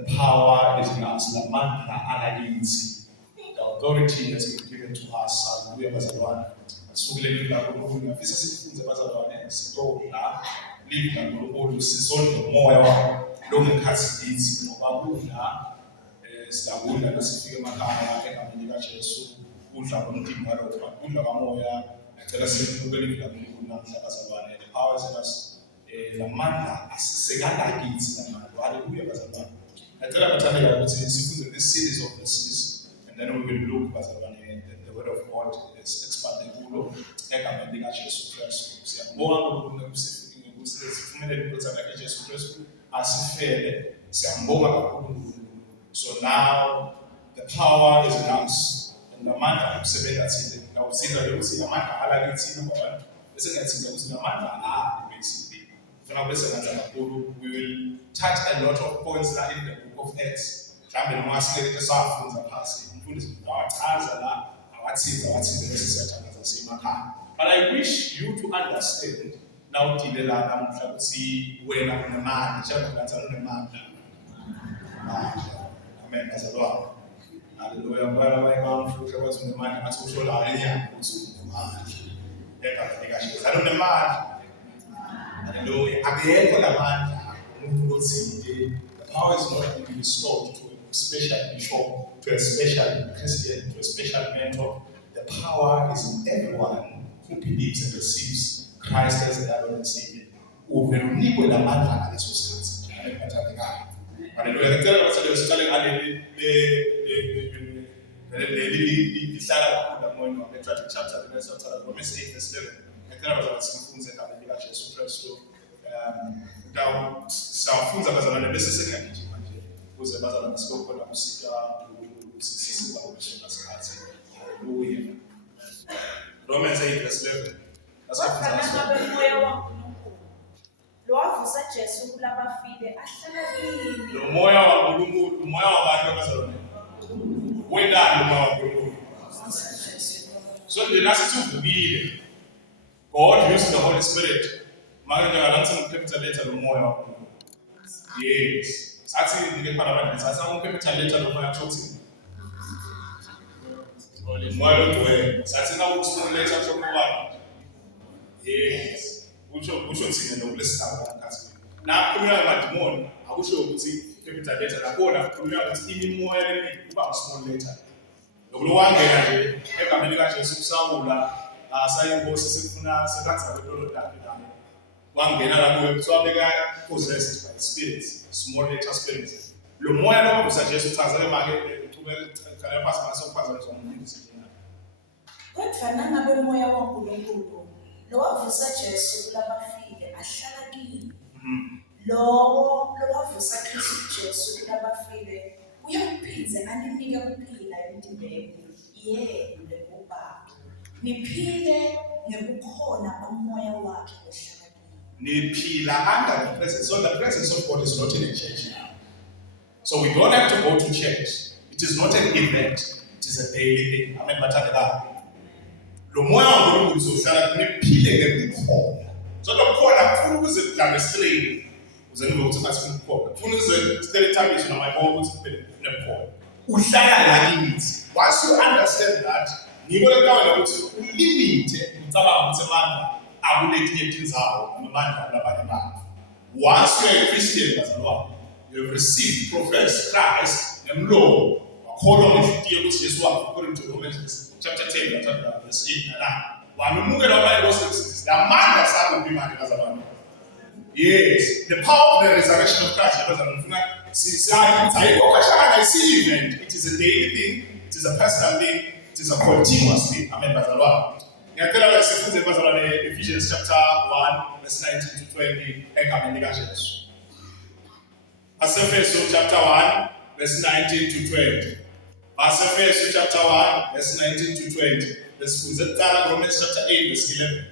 The power is in us. Lamandla alakithi. The authority has been given to us. Hallelujah, bazalwane. Asukele kaNkulunkulu ngafisa sifunze bazalwane sitodla live kaNkulunkulu sizonde umoya wakho lo ngekhathi lithi ngoba kudla siyakudla nasifike emakhaya egameni kaJesu kudla komtimba lo kudla kamoya ngicela sikhulekele kaNkulunkulu namhla bazalwane. The power is in us. Lamandla asisekala kithi lamandla. Hallelujah, bazalwane. Ngicela bathandela ukuthi sifunze this series of verses and then we will look bazalwane the word of God is expanding kulo egameni kaJesu Kristu. Siyambonga uNkulunkulu kusifike ukuthi sifumene inkosi yakhe Jesu Kristu asifele. Siyambonga kakhulu. So now the power is in us. And lamandla akusebenza thina. Ngawusiza le ukuthi lamandla alakithi number 1. Bese ngiyathinta ukuthi lamandla basically. We will touch a lot of points that in the book of Acts. But I wish you to understand now Amen. The power is not being restored to a special bishop, to a special Christian, to a special mentor. The power is in everyone who believes and receives Christ as the Lord and Savior. Safunza bazalwane bese sengiyagijima nje ukuze bazalwane sikhona kusika usisisi bakubishela sikhathi. Hallelujah. Romans 8:11. Asafuna umoya waNkulunkulu. Lo wavusa Jesu kulabafile ahlala kini. Lo moya waNkulunkulu, umoya wabantu bazalwane. Wendani umoya waNkulunkulu. So the last two vukile. God used the Holy Spirit. Manje ngalanisa capital letter lo moya waNkulunkulu. Yes. Sathi ngike parliament sathi capital letter lo moya chothi. Ole moya lo dwe. Sathi na small letter chokubana. Yes. Usho thina lo blessed ngakathi. Na khuluma ngadimoni akusho ukuthi capital letter lapho khuluma ukuthi imimoya leni kuba small letter. Lokho wangena nje egameni kaJesu kusawula sayinkosi sifuna sekatha kwelo lakhe. Wangena lapho kuthiwa beka possessed by spirits, small letter spirits. Lo moya lo wavusa Jesu uchazele make uqhubeka phasi ngasokuphazana zomuntu sina. Kodwa nangabe umoya waNkulunkulu lo wavusa Jesu kulabafile ahlala kini. Lo wavusa Kristu Jesu kulabafile uyaphindze aninike ukuphila emtimbeni yena kuBaba. Niphile ngekukhona umoya wakhe ohlala. Under the presence. So the presence of God is not in a church now. So we don't have to go to church. It is not an event. It is a daily thing. Amen. Lo moya waNkulunkulu uzohlala niphile ngekukhona. So lokukhona kufuna ukuze demonstrate uze nibe ukuthi ngathi kukhona. Kufuna ukuze establish noma yabo ukuthi kuphele nebukhona. Uhlala la kithi. Once you understand that, ngibona kawa ukuthi ulimite ucabanga ukuthi manje once you are a Christian, you have received, professed Christ, and Lord, according to Romans chapter 10, verse 8 and 9. Yes, the power of the resurrection of Christ. It is a daily thing, it is a personal thing, it is a continuous thing. Amen. Ephesians chapter 1, verse 19 to 20. Ephesians chapter 1, verse 19 to 20. Ephesians chapter 1, verse 19 to 20. Romans chapter 8, verse 11.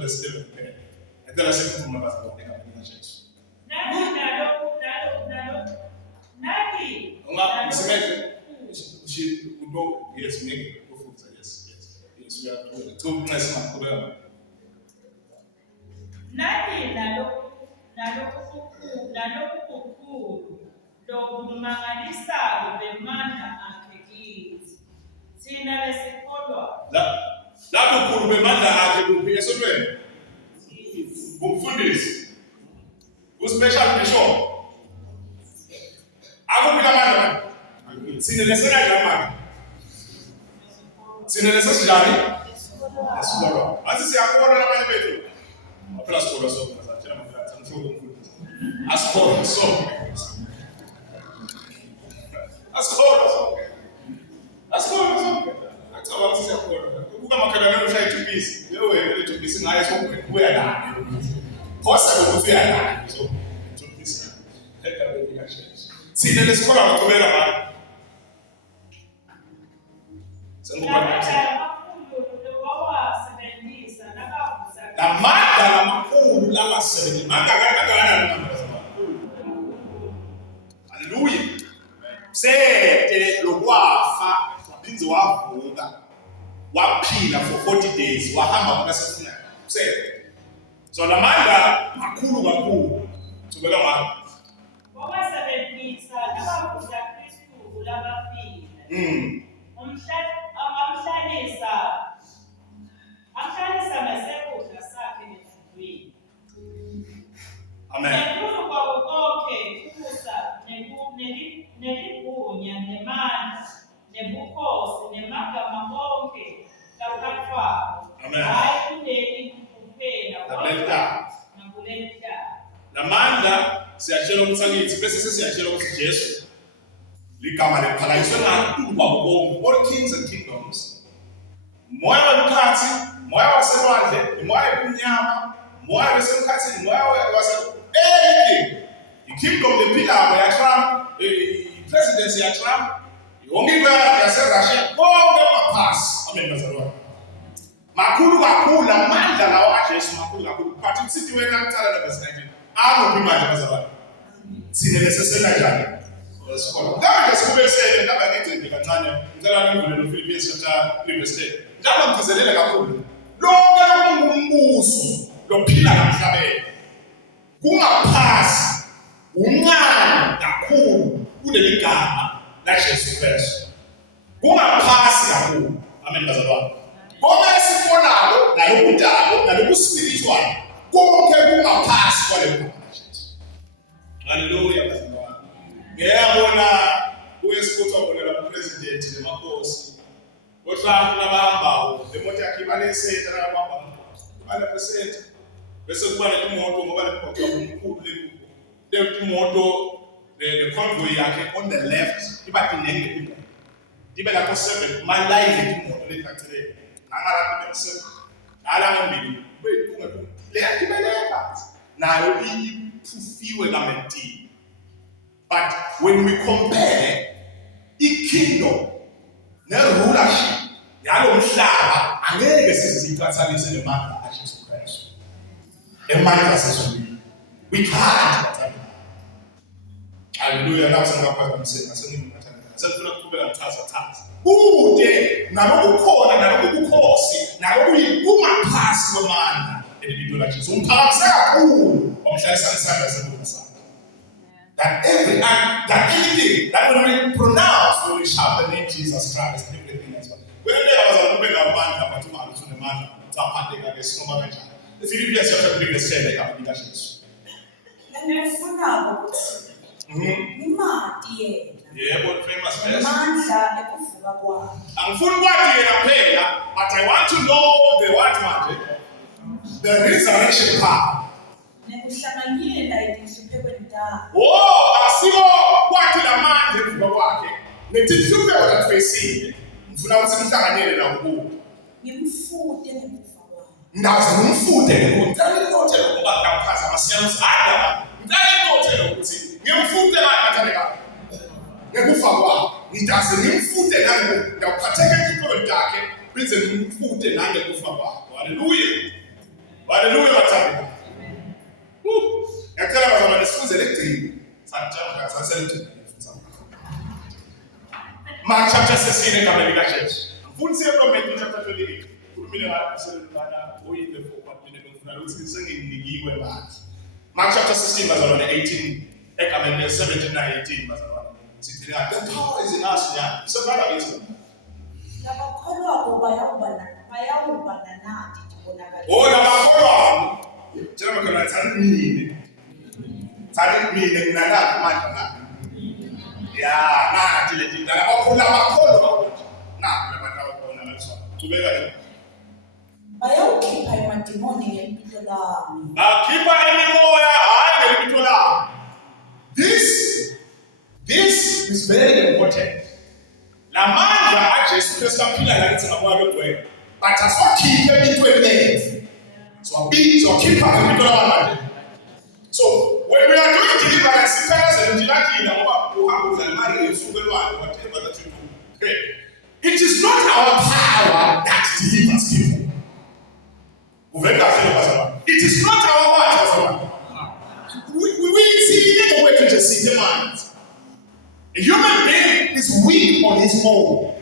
Verse 11. Nani nalokukhulu lokumangalisayo bemandla akhe kithi. Thina lesikholwa Lapho ukhulu bemandla akhe kuphi esontweni? Umfundisi. Uspecial bishop. Akuphi amandla? Sine lesena njani? Sine lesenjani? Esikholwa. Athi siyakholwa nabanye bethu. Phela sikholwa sonke sathina mafakazi amhlobo umfundisi. Asikholwa sonke. Asikholwa sonke. Asikholwa sonke. Acabanga ukuthi siyakholwa. Ukuba makhalana ushaya ithupisi. Leyo wena ithupisi ngaye sonke kuya la. Phosa ukuthi uyala. So ithupisi. Heka bekuya sheshe. Sine lesikholwa ngothobela manje. Amandla amakhulu labasebenzi mangakangana. Haleluya. Sete lokwafa waphinze wavuka. Waphila for 40 days wahamba kwasefuna. Sete. So lamandla makhulu kakhulu. Thobela manje. Wabasebenzisa nabavusa Kristu labafile. Amhlalisa ngesekudla sakhe ngehliziyweni. Amen. Ngenkulu kwabo konke ukusa neligunya nemandla nebukhosi nemagama konke laphathwayo. Amen. Hayi kuleli kuphela kodwa nakuleli hlala. Lamandla siyatshela ukuthi akithi bese sesiyatshela ukuthi Jesu ligama lephakanyiswe ngakhulu kwabo bonke, all kings and kingdoms. Moya wemkhathi, moya waselwandle, moya ebumnyama, moya wasemkhathini, moya anything. I-kingdom lephilako ya Trump, i-presidency ya Trump, yonke into yaseRussia, konke amaphasi. Amen bazalwane. Makhulu kakhulu amandla lawo aJesu makhulu kakhulu. But usithi wena kuqala na verse 19. Akuphi manje bazalwane? Sine lesesena njani? Lesikolo. Kama nje sikubesele ndaba ngicinde kancane. Ngicela ngivule noFilipians chapter 3 verse 10. Njalo ngigcizelele kakhulu. Lonke lombuso lophila emhlabeni. Kungaphasi uncane kakhulu kuleli gama la Jesu Kristu. Kungaphasi kakhulu. Amen bazalwane. Konke esibonayo nalokudalo nalokuspiritual konke kungaphasi kwale gama la Jesu. Hallelujah bazalwane. Ngiyabona uyesikuthwa bona la president nemakhosi. Otrump nabahambayo lemoto yakhe baleseta nabahamba. Bale percent bese kuba nemoto ngoba lemoto omkhulu lekubo. Le moto the convoy yakhe on the left iba dinenge. Ibe la ko 7 my life imoto lethathele. Angala 7. Ala ngembili. Kunga le yakhe beleka. Nayo iphufiwe kamenti. But when we compare i-kingdom ne-rulership yalo mhlaba angeke siziqhathanise nemandla kaJesu Kristu. Emandla asezulwini. We can't. Hallelujah. Lapho sengaphazamiseka sengimathanda. Sefuna ukuqhubeka ngithatha. Kude nalokukhona nalokubukhosi nalokuyikungaphasi kwemandla elibizwa laJesu. Umphakamise kakhulu omhlalisa isandla sebonisa. That anything that when we pronounce, when we shout the name Jesus Christ, everything as well. When there was a little bit of man, but to man, to the man, to a party against no man. The Philippians chapter 3 verse 10, they have been Jesus. Yeah, but famous verse. I'm full but I want to know the what matter? The resurrection power. Oh, asiko kwathi lamandla evuka kwakhe. Letithuke olatfesile. Ngifuna ukuthi nihlanganyele la ukuba. Ngimfude ngemufa kwami. Ndazi ngimfude ngikuthanda inothela ngoba ngaphaza amasiyana usada. Ngicela inothela ukuthi ngimfude kanathaleka. Ngekufa kwami. Ngitaze ngimfude nami ngaphatheka impilo yakhe bize ngimfude nami ngekufa kwakhe. Hallelujah. Hallelujah bathandwa. Ngiyacela bazalwane nisifunze legcini. Sanjalo saselethu. Mark chapter 16 egama likaJesu. Mfundisi eProfeti chapter 28. Ukhulumile ngaselana oyile for but mina ngifuna ukuthi senginikiwe manje. Mark chapter 16 bazalwane 18 egameni le-17:18 bazalwane. Sithi the power is in us yeah. Isebala kithi. Labakholwako bayawuba nanadi tibonakala. Oh labakholwako. Tshela makhelwane tsani mina nginanaka manje na. Ya nathi leti ndala bakholwa. Na labantu abona lapho. Tubeka le. Bayawukhipha emadimoni ngempilo lami. Bakhipha imimoya hayi ngempilo lami. This is very important. Lamandla aJesu Kristu aphila lakithi ngakwalo gcwele. But asokhiphe into eminengi. So keep up. So when we are doing deliverance, whatever that you do, okay. It is not our power that delivers people. It is not our word. We see the way to just see the mind. A human being is weak on his own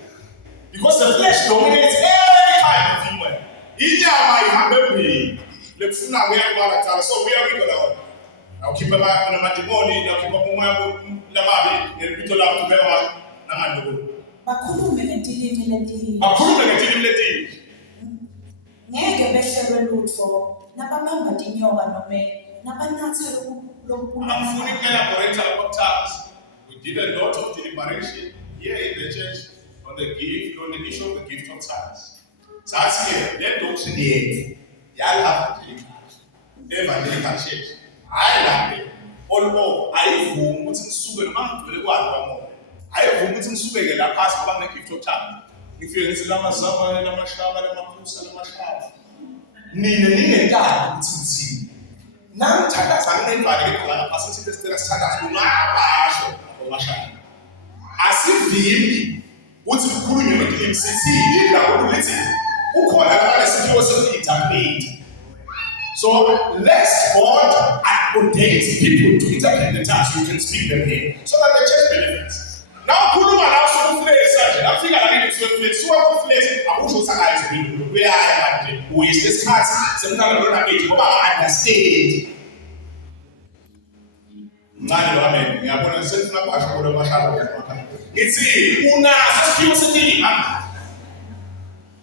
because the flesh dominates every kind of human. So we are weak on our own. I'll keep a back on a matrimony, I'll keep up on my little love to bear one. Bakhulume ngetilimi leti. Ngeke behlelwe lutho nababamba tinyoka nome nabanatha lokubulala. I'm fully elaborate about tongues. We did a lot of deliberation here in the church on the issue of the gift of tongues. So I say, let doctrine yet. Y'all have evangelical church. I like it. Although I won't sugar man to the one. I won't sugar that pass about the gift of tongues. If you're in Lama Zama and Lamashaba and Makusa and Mashaba. Nina God, it's insane. Now, Takas and Neva, the capacity to Takas, Mashaba. As if the what's the Kuru make him see, who called that he was interpret. So let's God ordains people to interpret the tongues. You can speak them here so that the church benefits. Now, Kuru allows some place. I think I need to place. So I place. I wish I where I am. Who is this cat? Sometimes I don't know. I understand. Amen. I'm going to send my pastor to my shop. It's una skill city.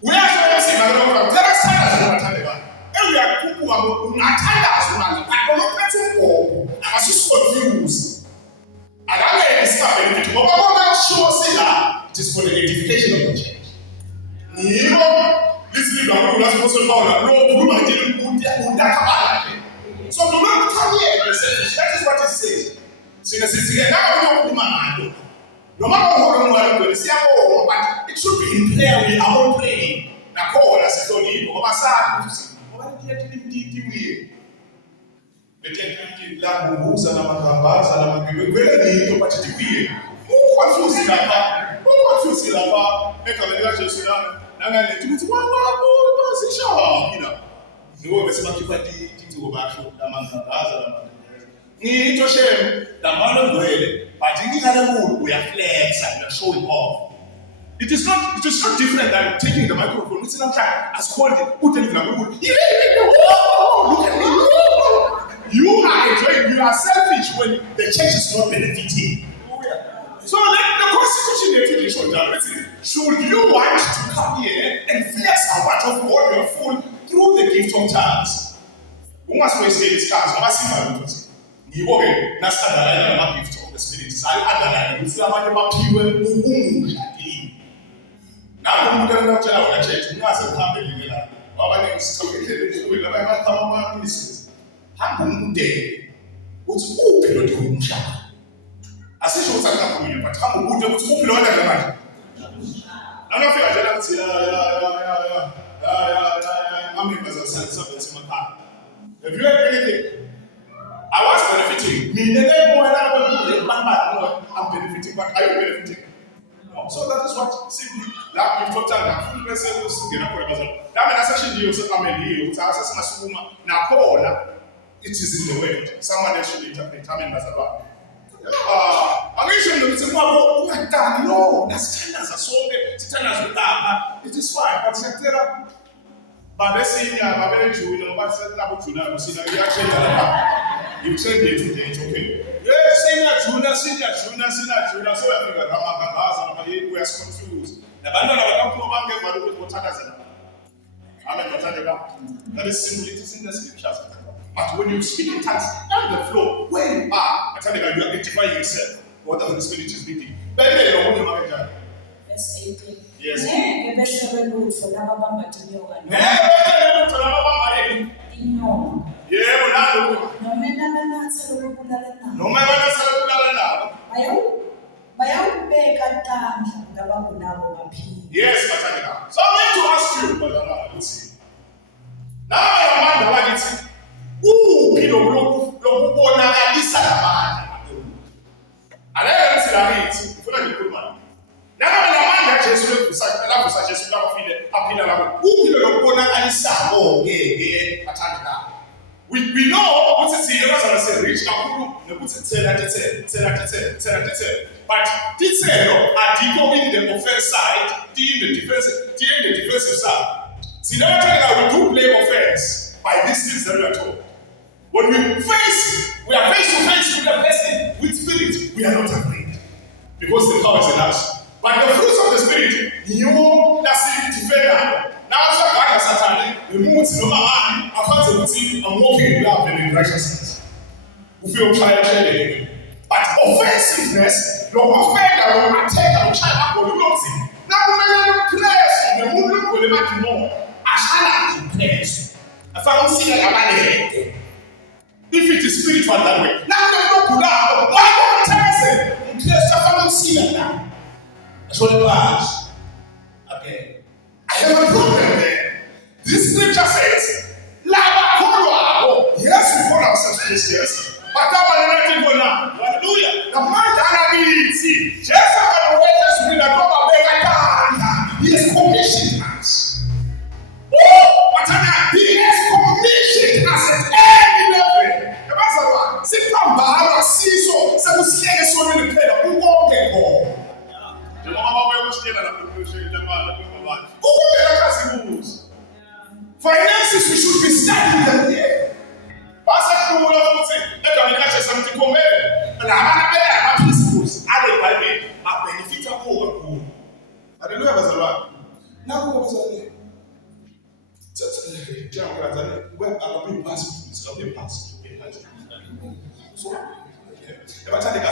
We are going to see my Lord. Tell us how to do it. We are people who are not tired. I don't know what I'm just confused. And I'm going to start benefiting. But what I'm sure say that it is for the edification of the church. You know, this is the one who is supposed to know that no woman didn't put that. So do not come here and say, that is what it says. So you say, now we don't woman. No matter how long we're going to say, oh, but it should be in prayer. We are all praying. Now, call us don't need to oversat. What did you do? La Musa na Makambaza na Makiwele ni to patitiwie. Confuse là-bas. Mais quand même je suis là, na tu dis wa c'est chaud, you know. Nous on va se pas dit au bacho la Makambaza la ni to shame la malo ngwele, but in the we are flex and we are showing off. It is not different than taking the microphone. It's not like as called it. Look at me. You are selfish when the church is not benefiting. So the constitution should you want to come here and flex a part of what you are full through the gift of tongues? Who must we say this tongues? What is it? You okay? That's the gift of the Spirit. Now I'm going to tell you church. You must have been there. Baba is talking to the happen day. What's open to him? I say, she was a couple of but how would you open on the night? I'm not feeling I'm because I said something in my heart. Have you heard anything? I was benefiting. Me, never more I'm benefiting, but are you benefiting? No. So that is what simply that gift of tongues. Full person was getting up for the that means I said, you come in here, it's a woman. Now, call it is in the way. Someone else should interpret. Amen. That's about. I'm going to say, no, that's standards are so big. Standards with that, it is fine. But Secretary, but let's see, I'm very true. You know, but Secretary, we see that we actually. You train it today, it's okay. Yes, senior junior, so I figure out we are confused. That is simply, it is in the scriptures. But when you speak in tongues, on the floor, where you are, you identify yourself, what the Holy Spirit is speaking. Verse 18. Yes. Ngeke bese belutho lababamba tinyoka tinyoka Yeah, noma nabanatha lokubulala nabo bayawubeka ntandla ngabangunabo baphila. yes, Matanga. So I'm going to ask you, let's see. Now I am like it. Lokubonakalisa lamandla. Aleyo ufuna ngikhuluma. Lamandla Jesu lavusa Jesu labafile aphila labo. Uphilo lokubonakalisa ke Matanga. We know what it's here as I reach kakhulu nokuthi thela. But titselo adiko in the offense side, in the defensive side. See, now we do play offense by these things that we are told. When we are face to face with the person with spirit, we are not afraid. Because the power is in us. But the fruits of the spirit, you that's the defender. Now so God has Satan, remove no man, I'm walking in love and in righteousness. We feel child. But offensiveness, no offender will attack a child or not see. Now we place the movement will not know. Ashana to place. I found see a if it is spiritual that way. Now they don't pull out. Why don't I say? I found see that now. I show the pass. Okay. I have a problem there. This scripture says, yes, we call ourselves Christians, but our narrative will not. Hallelujah. The man that I see, just like the witness with the top of he has commissioned us. He has commissioned us at any level. The master one, sit down, Bahama, see so, we see so many people who won't get home. The mama will stay at the conclusion, the man, who will get a finances, we should be studying them here. Pastor, who will have said, let me catch something from there. And I have principles. I benefit of all. Hallelujah, Bazalwa. Now, what was I there? Where are we passing? I'll be passing. So, if I tell you,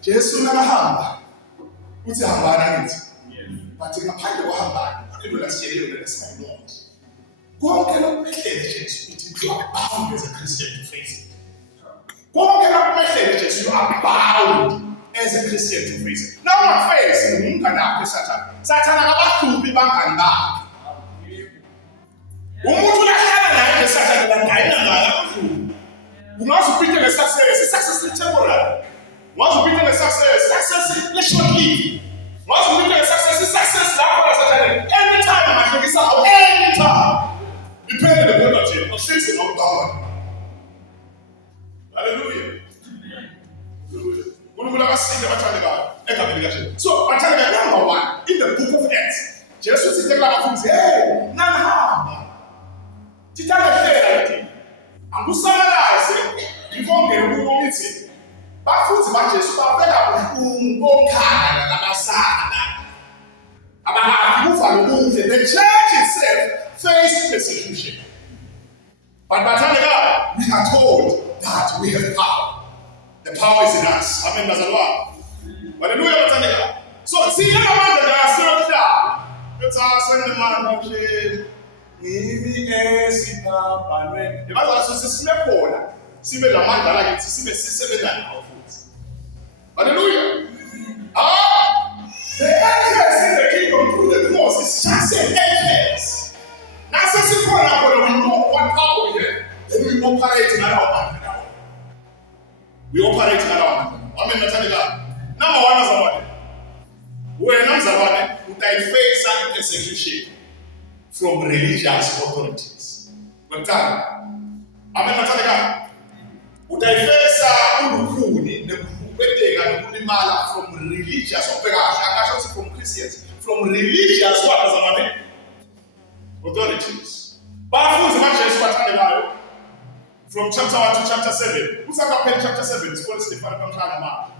Jesus never had. What's a hamba? But in a pile of hamba, you will see you in the same Lord. God cannot make any change. You are bound as a Christian to face it. God cannot make any change. You are bound as a Christian to face it. Now I face Satan. Satan about to be back and back. Umuntu lahlala Satan ngayina ngayo. Ungazi upite success is temporary. Once you become a success is short-lived. Once you become a success Satan. Anytime I think it's out, anytime. Depending on the penalty of sitting on God. Hallelujah. So, number one, in the book of Acts, Jesus said, hey, none harm. Tita the and who summarize it, you won't get a woman meeting. But food matches, so I bet the church itself faced persecution. But by the time God, we are told that we have power. The power is in us. Amen, Bazalwa. Hallelujah, Batanga. So, see, you know what the guy still down. It's asking the man, okay, the man says, smell corner. See me the man that I get to see me 7 of food. Hallelujah. The entrance in the kingdom through the cross is just an entrance. Now, since you call out, we know what power we have, then we operate in our man. We operate in our man. Amen, Nathalie. Number one is our when I'm Zawadi, we face some persecution from religious authorities. But Amen, Nathalie. We face from religious authorities, from Christians, from religious authorities. But from chapter 1 to chapter 7. Usanga chapter 7 is called Stefan Kamkana Ma.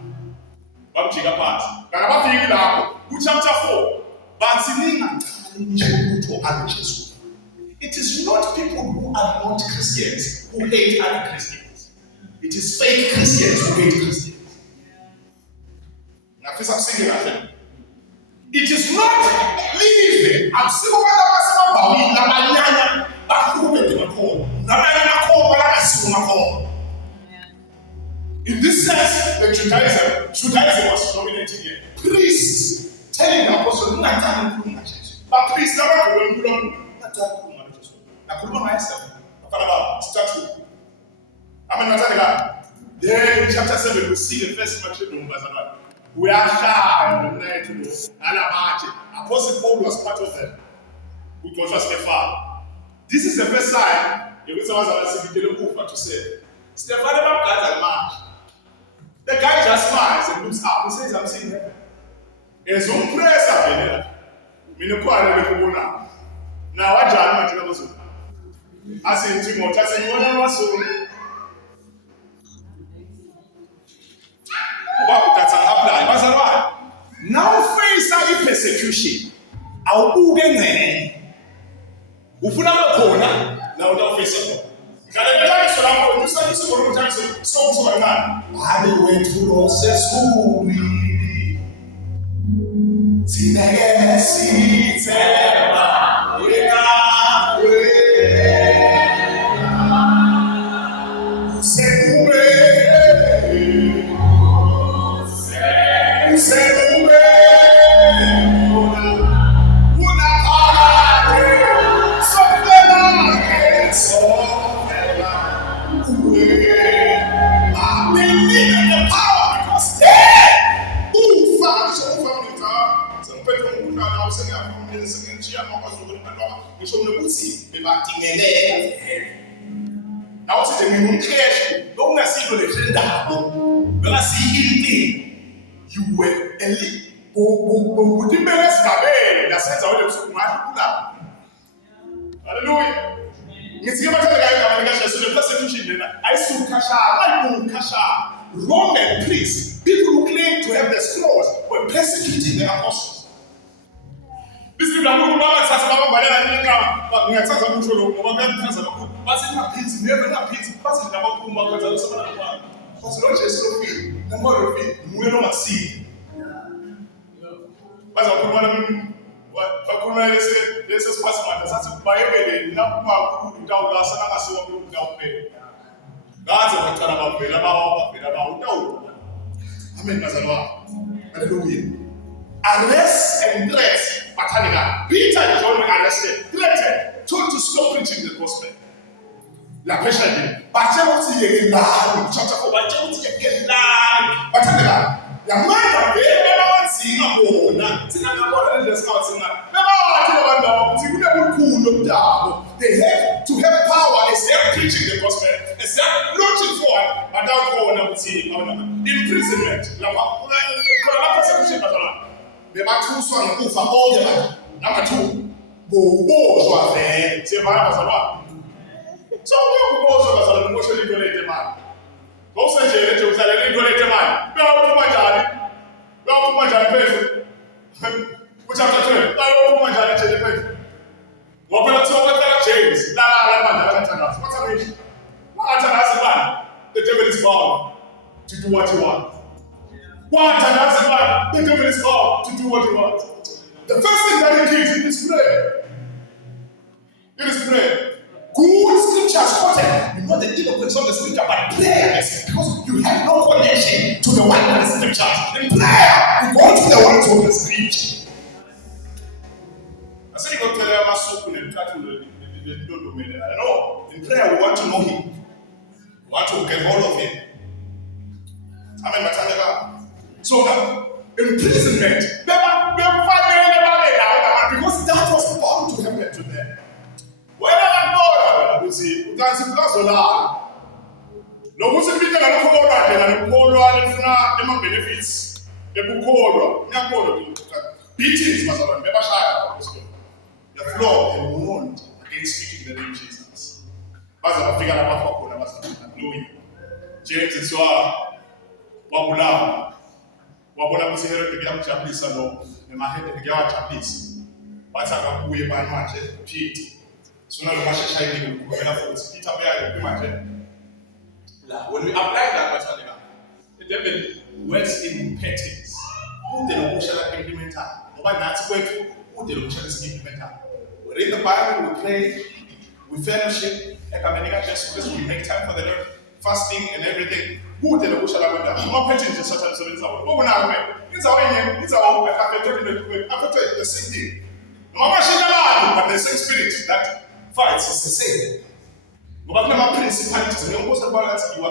Bamjika part. Kanabafiki lapho ku chapter 4. It is not people who are not Christians who hate other Christians. It is fake Christians who hate Christians. It is not living. I'm still in this sense, the Judaism was dominating here. Priests telling the apostle, but priests never then in chapter 7, we see the first mention of we are shy on the night to know. Apostle Paul was part of them. It was just Stefan. This is the first time the reason why I was to say, Stefan never got a match. The guy just smiles and looks up. He says, I'm seeing heaven. There's some prayers happening. Now, what John I say Timothy, I say, you want to know so? Now face a persecution. I'll do again. Ufuna makona na uta face it. Kana kama sura kwa nusa nusu kwa nusa so so na. Hadi wetu rose suri. Sinege sitema. Weka. Now what's the minimum creation? Don't see the agenda. When I see anything, you were a leap. Would you be less cabin? That says I will do my hallelujah. It's given to the guy so the persecution. I saw Kasha, I know Kasha, Roman priests, people who claim to have the scrolls were persecuting the apostles. This is the one that says about Valera, but we are such a good show. But it's not peace, never not peace. But it's not about Puma, but it's not about what's not just so few. The more of it, we don't see. But I put one of them. What Puma said, this is what's my that's by a not without us, and I'm assuming without pay. God's a matter about pay, about no. I mean, hallelujah. Arrest and threats. Peter and John were arrested, threatened, told to stop preaching the gospel. La pressure again. But I want to hear chapter 4. But I want to hear but the man that they never see a bone. See, I'm not just scouting. They have to have power as they're preaching the gospel, as they're looking for it, but don't go on and see imprisonment. The Matuso and Kufa all the way. Number 2, Bourgeois. Say, so, Bourgeois was an emotionally donated man. Go say, it was a donated man. Go to my daddy. Go to my daddy. Which after 12, go to my daddy. What will I tell you? James, what's a nation? What a man? The devil is bound to do what you want. What an answer man, the devil is called to do what he wants. The first thing that he gives is prayer. It is prayer. Good scriptures quoted. You know the eloquence of the scripture, but prayer is because you have no connection to the one that is scripture. In prayer, you go to the one of the scripture. I say you go to the Masoku and try to I know. In prayer, we want to know him. We want to get hold of him. Amen. So imprisonment, because that was bound to happen to them. Whenever you see, you can see no Muslim people are not benefits. Beatings, the floor and wound against speaking the name of Jesus. ngiyamjabulisa lo nemahede ngiyawajabulisa bathi akabuye bani manje Peter sona lo basheshayile ukuvela futhi Peter uyayo manje la when we apply that bathandeka it even works in patterns ude lokusha la implementa ngoba nathi kwethu ude lokusha lesimplementa we read the Bible, we pray, we fellowship ekamenika Jesu Kristu, we make time for the Lord, fasting and everything. Ude lokusha la kwenda uma patterns just such as ubunakwe inzawo yenye inzawo affected the same thing. But the same spirit that fights is the same. You are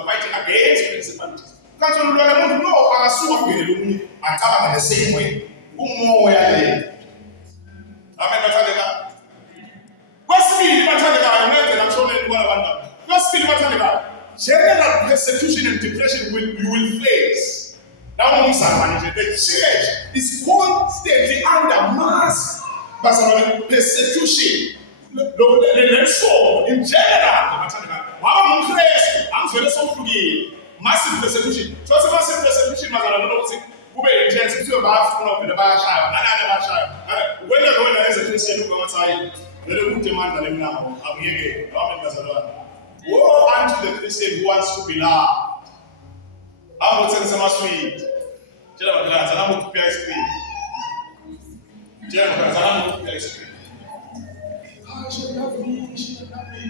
fighting against principalities. Can't you learn no the same way? Amen. General persecution and depression you will face. Now, the church is constantly under mass persecution. In general, massive persecution. So it's massive persecution. When there is a Christian who comes outside, woe unto the Christian who wants to be loved. I'm not saying some sweet. She love me, she love me.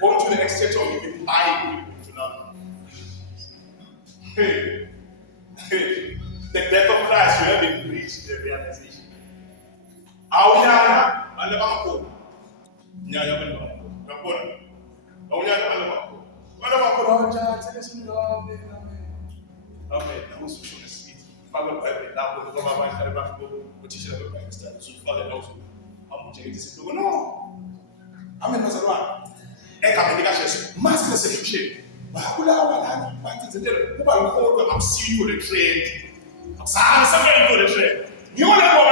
Go to the extent of even buying people to love me. Hey, the death of Christ will have reached the realization. Auyana, and the Bako. Nyaya, Rapona. Auyana, and the Bako. What about Amen. Amen. Now, who's to speak? Father, I love the Bible, which is a Bible study. So, Father, also, I'm going to say, no. Amen. Mass persecution. I'm seeing you the trade. You want to know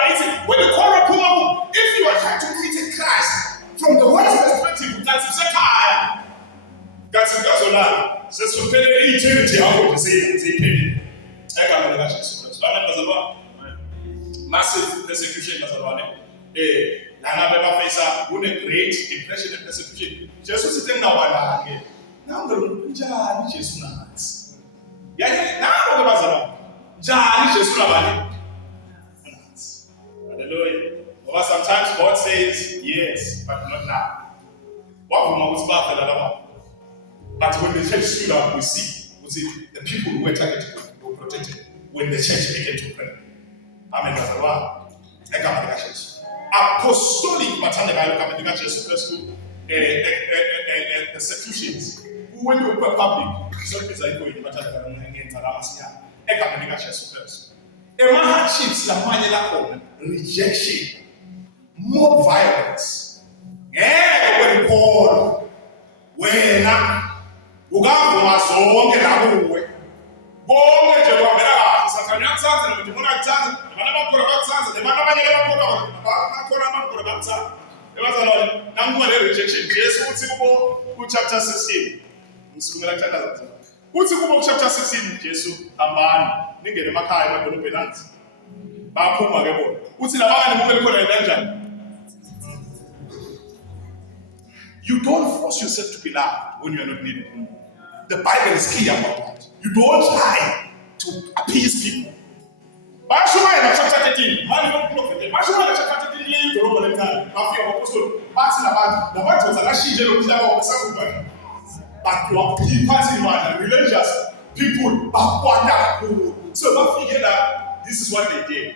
when you call a woman, if you are trying to critique Christ from the world's perspective, that's a car. That's a gasoline. So, eternity, I'm going to say, massive persecution. Another face who great depression and persecution. Jesus is now one. Now the Jali Jesus. Yeah, now the Bazar. Jali Jesus. Hallelujah. Or sometimes God says yes, but not now. What from our back? But when the church stood up, we see the people who were targeted were protected when the church began to pray. Amen. Apostolic persecutions. When you were public, something like going hardships like rejection, more violence. Yeah, when God, when Ugambo mazonke labo we. Bonke nje kwamela Satania kusanza nemibona kusanza, nabantu bakusanza, nabantu abanye bakhona abantu bakusanza. Ebazalwane namuka le rejection Jesu uthi kubo chapter 16. Ngisukela kuthandaza. Uthi kubo chapter 16 Jesu hambani ningene emakhaya emadolobheni anzi. Baphuma ke bona. Uthi labangani kumele khona kanjani? You don't force yourself to be loved when you are not needed. The Bible is clear about that. You don't try to appease people. Bashuma chapter 13. Bashuma chapter 13 to Apostle. But people religious people so I figure that this is what they did.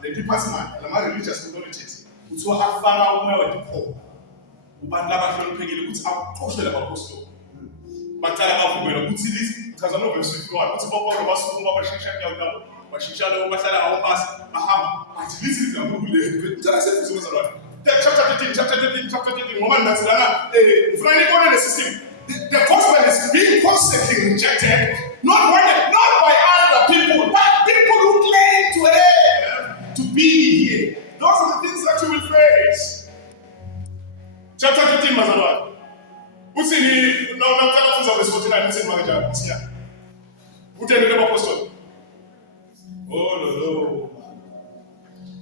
The department, the religious authorities, which will have found out where to call. Ubandaba from Peggy, which are posted about Boston. But tell about who would see this because I know we're sweet God. What's about all of us who are shaking out, but she shall overshadow our past. But this is a movie. Tell us if it's around. Chapter 13, woman that's if anyone in the system, the gospel is being constantly rejected, not by other people, but people who claim to be here. Those are the things that you will face. Chapter 15, Mazalwan. What's in Nawutaka kufunza verse 49 kusema kanjani? Siya. Utendele apostoli. Oh no.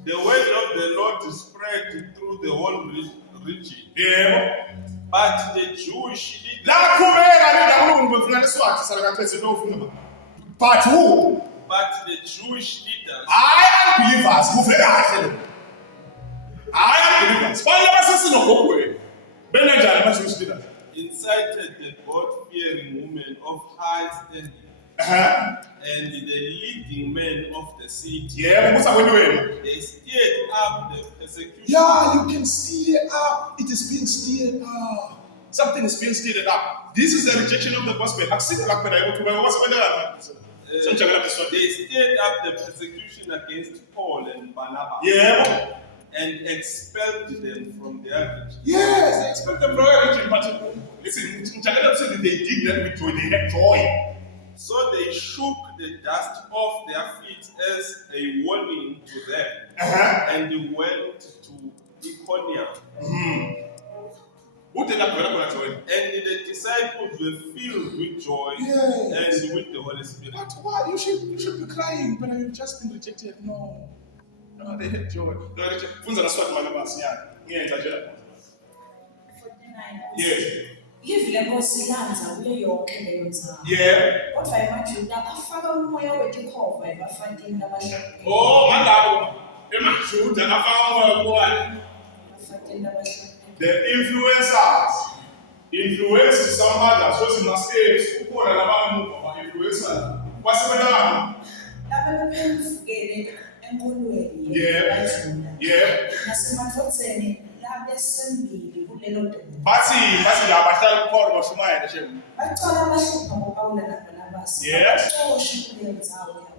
The word of the Lord spread through the whole region. Yebo. But the Jewish leaders. La kumeka nina Mulungu befuna leswathi salakathese nofuna. But who? But the Jewish leaders. I am believers. Kuvele kahle lo. I am believers. Banye basesinogokwini. Bena njani ama Jewish leaders? Incited the God-fearing women of high standing. And the leading men of the city. Yeah, they stirred up the persecution. Yeah, you can stir up. It is being stirred up. Something is being stirred up. This is the rejection of the gospel. They stirred up the persecution against Paul and Barnabas. Yeah. And expelled them from their region. Yes, they expelled them from their region. But listen, they did that with joy. They had joy. So they shook the dust off their feet as a warning to them, and they went to Iconium. And the disciples were filled with joy and with the Holy Spirit. But why? You should be crying, but you've just been rejected. No, they had joy. Yes. Yivile Nkosi ilanza kuyo yonke leyo nzalo. Kodwa emaJuda afaka umoya wetikhova ebafantini labashadile. Oh, mandabo. EmaJuda afaka umoya kuwani? Abafantini labashadile. The influencers influence some others. So in states, kukhona labantu aba-influencers. Kwasebenza Laba bephendukele enkolweni yaBajuda. Nasemadlodzeni labesembili kulelo doba. Bathi la bahlala kukhona bashumayela shem. Bacala abahlupha ngoPawula naBarnabas. Baxosha kuleyo ndzawo yabo.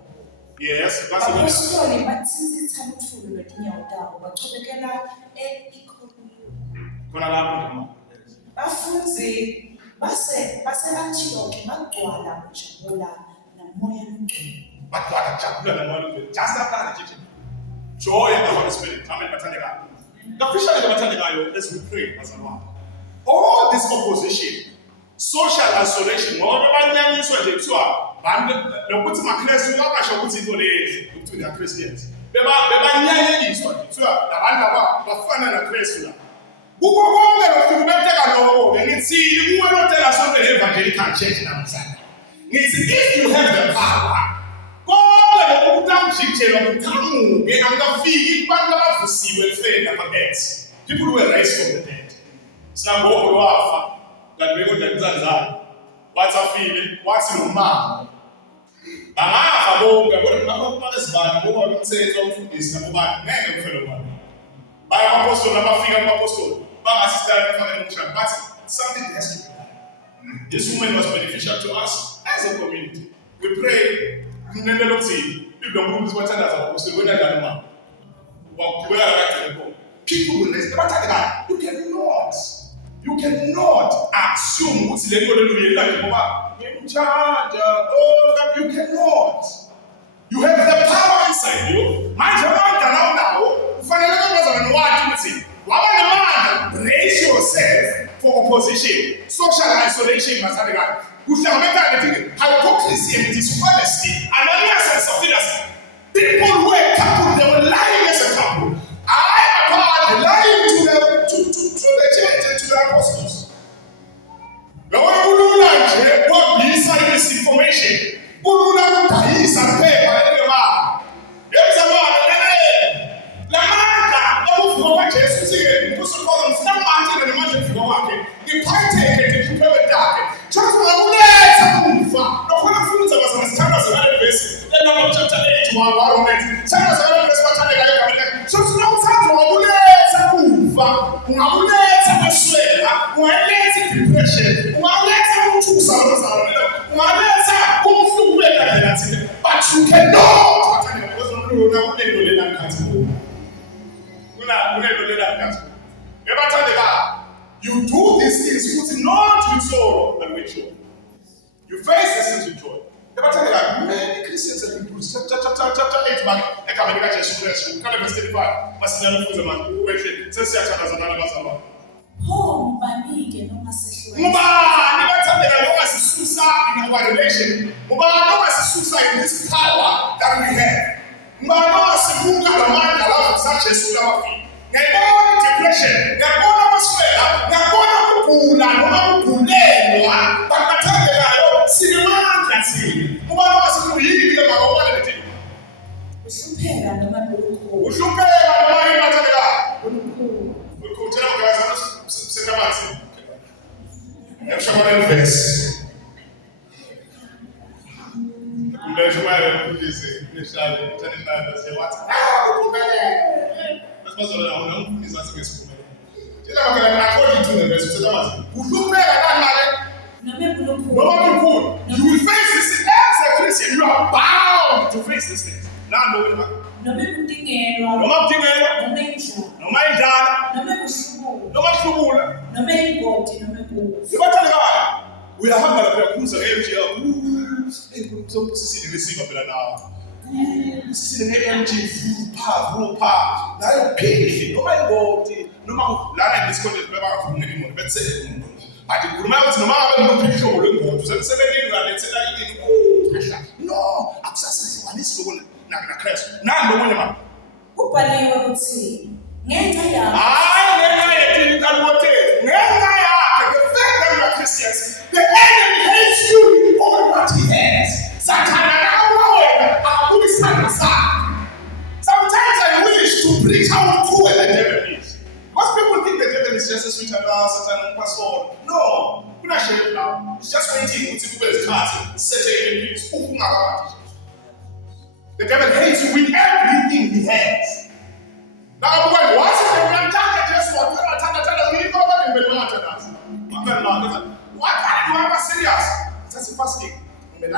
Yes, Abapostoli batsitsitsa luthulu lwetinyawo tabo bachubekela e-Iconium. khona lapho. Bafundzi base-Antioch bagcwala kujabula nomoya omngcwele. Bagcwala kujabula nomoya omngcwele. Just after the teaching. Joy and the Holy Spirit. Amen. Bathandekayo. Officially bathandekayo as we pray as a one. All this opposition, social isolation, ngoba banyanyiswa nje kuthiwa lokuthi maKristu akasho ukuthi into lezi ukuthi they are Christians. Bebanyanyiswa nje kuthiwa labantu laba bafana naKristu la. Kukho konke lokuhlukumezeka lokho ngithini kuwe lotela sonke le-evangelical church namhlanje. Ngithi if you have the power, konke lokukutamjikjelwa kuqhamuke angafiki kubantu abavusiwe kufeni ama-acts. People who were raised from the dead. Sinagogo lwafa kanti bekodakuzanzana wathi afile wathi nomama bangafa bonke kodwa ngakho sibani ngoba umthetho umfundisi nabo bantu ngeke kufele ubani baya apostoli abafika kuapostoli bangathi sidala kufanele umshana but something has to be done. This woman was beneficial to us as a community. We pray kunendlela okuthini iblomuntu sibathandaza apostoli wena njalo mama wakubeka kade lapho people will raise ebathandekayo you cannot assume ukuthi le nto leluyelakhe ngoba ngimthanda that you cannot. You have the power inside you. Manje amandla nawo nawo kufanele bezana nowathi ukuthi waba namandla. Brace yourself for opposition. Social isolation masandekayo kuhlangabezana nethi hypocrisy and dishonesty and any sense of leadership. People who were coupled, they were lying as a couple. I am lying to the church and to the apostles. Lord, kulula nje kwabisa misinformation. Kulula kudayisa phepha elema. Yezamana la manda okuvuka kwaJesu sike kusukhoza mfamanje nemanje mfika kwakhe. Iphayitheke ndiphephe dakhe. Just wakuletha umfa. Nokhona futhi abasithanda zalale verse. Lena chapter 8 wa Romans. Sanga zalale verse bathandeka egameni. So sinawuthatha wakuletha umfa. Ungakuletha maswela, ungaletha depression, ungaletha ukuthusa lozalo, ungaletha umhlukumeza ngelathini, but you cannot bathanda because unakho lela ngakhathi unakho lela ngakhathi ebathandeka. You do these things futhi not with sorrow but with joy. You face these things with joy. Ebathandeka, many Christians have been put chapter 8 back egameni kaJesu Kristu kana verse 35 basinyana mfuze manje uwehle sesiyathandazana nabazalwane. Ho mbanike noma sehlwe. Ngubani bathi in our relation. In this power that we have. Such as our feet. Depression, you will face this as a Christian. You are bound to face these things. Now, no we are having a cruise of MGL. The enemy hates you with all what he has. Sometimes I wish to preach how cruel the devil is. Most people think the devil is just a sweet and Satan and pastor. No, we're not sure now. It's just waiting until people's cards set in peace. The devil hates you with everything he has. Now, what's it? Why can't you have a serious? That's the first thing. We are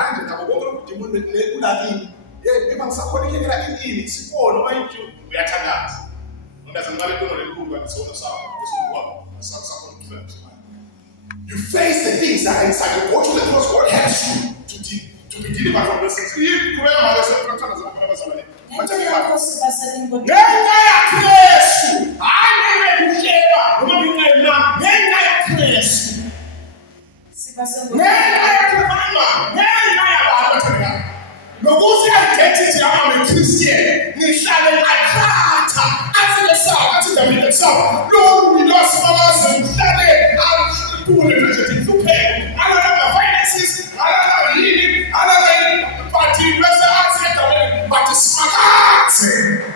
you face the things that are inside you. Go to the cross. God helps you to be delivered from those things. Identity, I'm a Christian. Lord, we lost mothers and people in the to pay. I don't have my finances, I don't have a living, I don't have a party, but it's smart.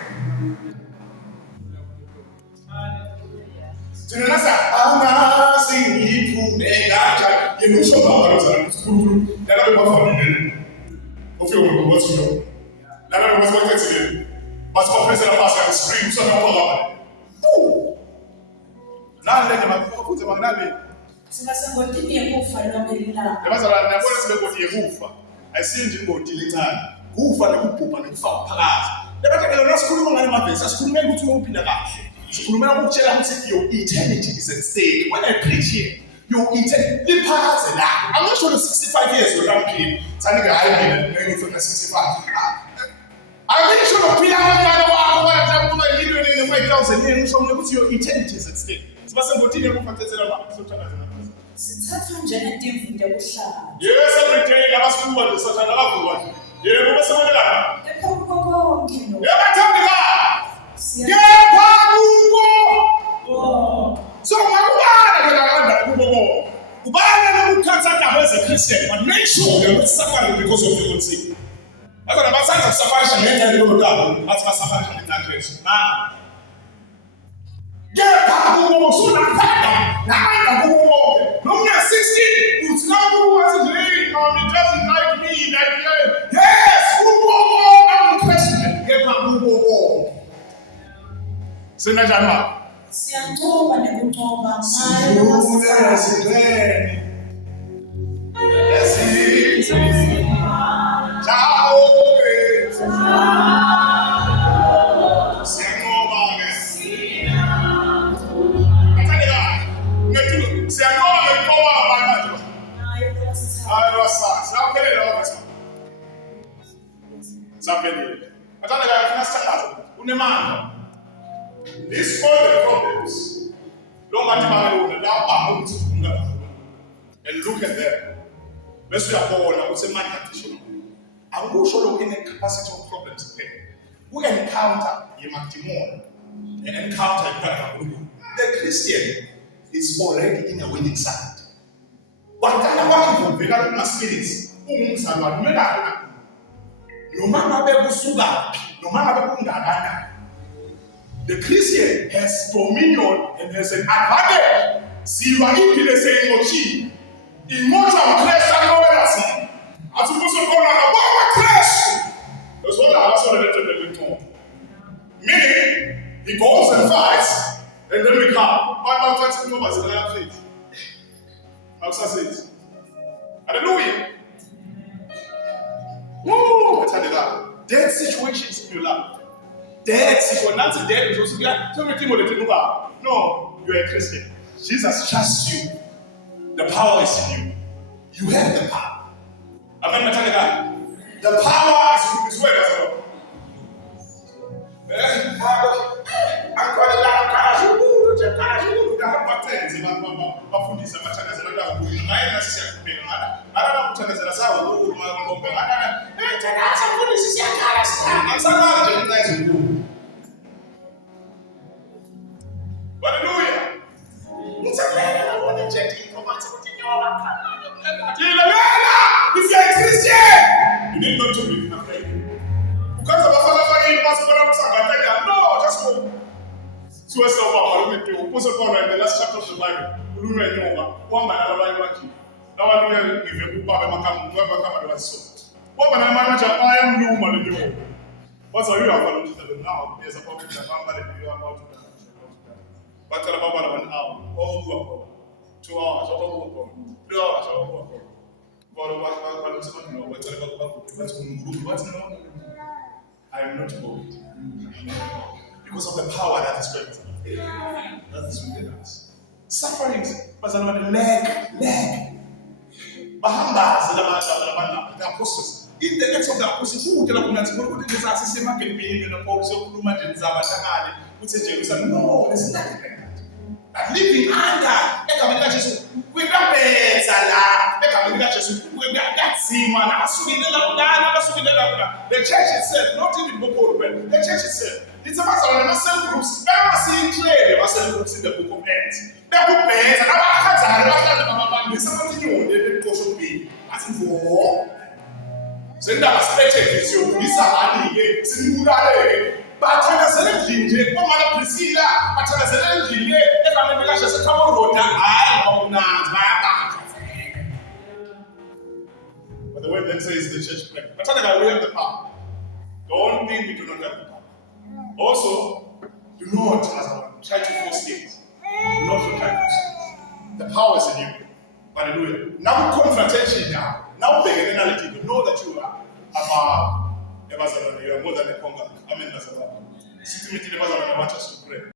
Your eternity is at stake. When I preach here, your eternity, I'm not sure the 65 years you don't keep. I'm maybe from the 65. I'm really sure the people your eternity is at stake. Yes, every day I was doing what such another one. Yeah, what's the so as a Christian, but make sure you're not suffering because of your own sin. That's what I'm saying. Suffering and then you go down. That's what suffering in that case. Now, get back to the so now 16. It's not who was it? It doesn't like me. Yes, I'm Christian. Get back to the Say that, Siantoba nekutoba These all the problems. Don't matter how long now I'm going to and look at them. Best we are born, I would say man condition. And who show in the capacity of problems okay? Who encounter an encounter the Christian is already in a winning side. But kind of one people my spirits, no matter sugar, no matter the Christian has dominion and has an advantage. See what he is saying or she. Immortal flesh and no mercy. As you also call a flesh. That's what I also related to. Meaning, he goes and fights, and then we come. Bible fights him as a faith. How does it? Hallelujah. Woo! I tell you that. Dead situations in your life. Dead situation. Not a dead situation. No, you're a Christian. Jesus trusts you. The power is in you. You have the power. Amen. The power is in His word as well. Hallelujah. If you are a Christian, you need not to be afraid. Because of no, just go. So as the last chapter of the Bible, one man I am no man. What's are you now? There's a problem that you are about to but about 1 hour, all 2 hours, all 3 hours, all I am not worried. Because of the power that is present. That is within us. Suffering was another leg. Bahamba, the apostles. In the next of the apostles, who would have been disaster, can be in the apostle, who might have Zabatana, who said Jerusalem. No, there's nothing like that. And living under, we got the church itself, not even Boko, the church itself. It's a matter of the groups. Never seen clearly the groups in the book of Acts. There were bands and our hands are something new. They didn't go so big. As in war. So that aspect is your visa and the but when I said Ginger, come on, Priscilla, but when I said Ginger, if I'm in the just a couple road, I am not. But the word then says the church plan. But we have the power. The only thing we do not have the power. Also, do not try to force things. Do not try to force things. The power is in you. Hallelujah. Now confrontation now. Now the generality. You know that you are above. You are more than a conqueror. Amen. That's about. I want us to pray.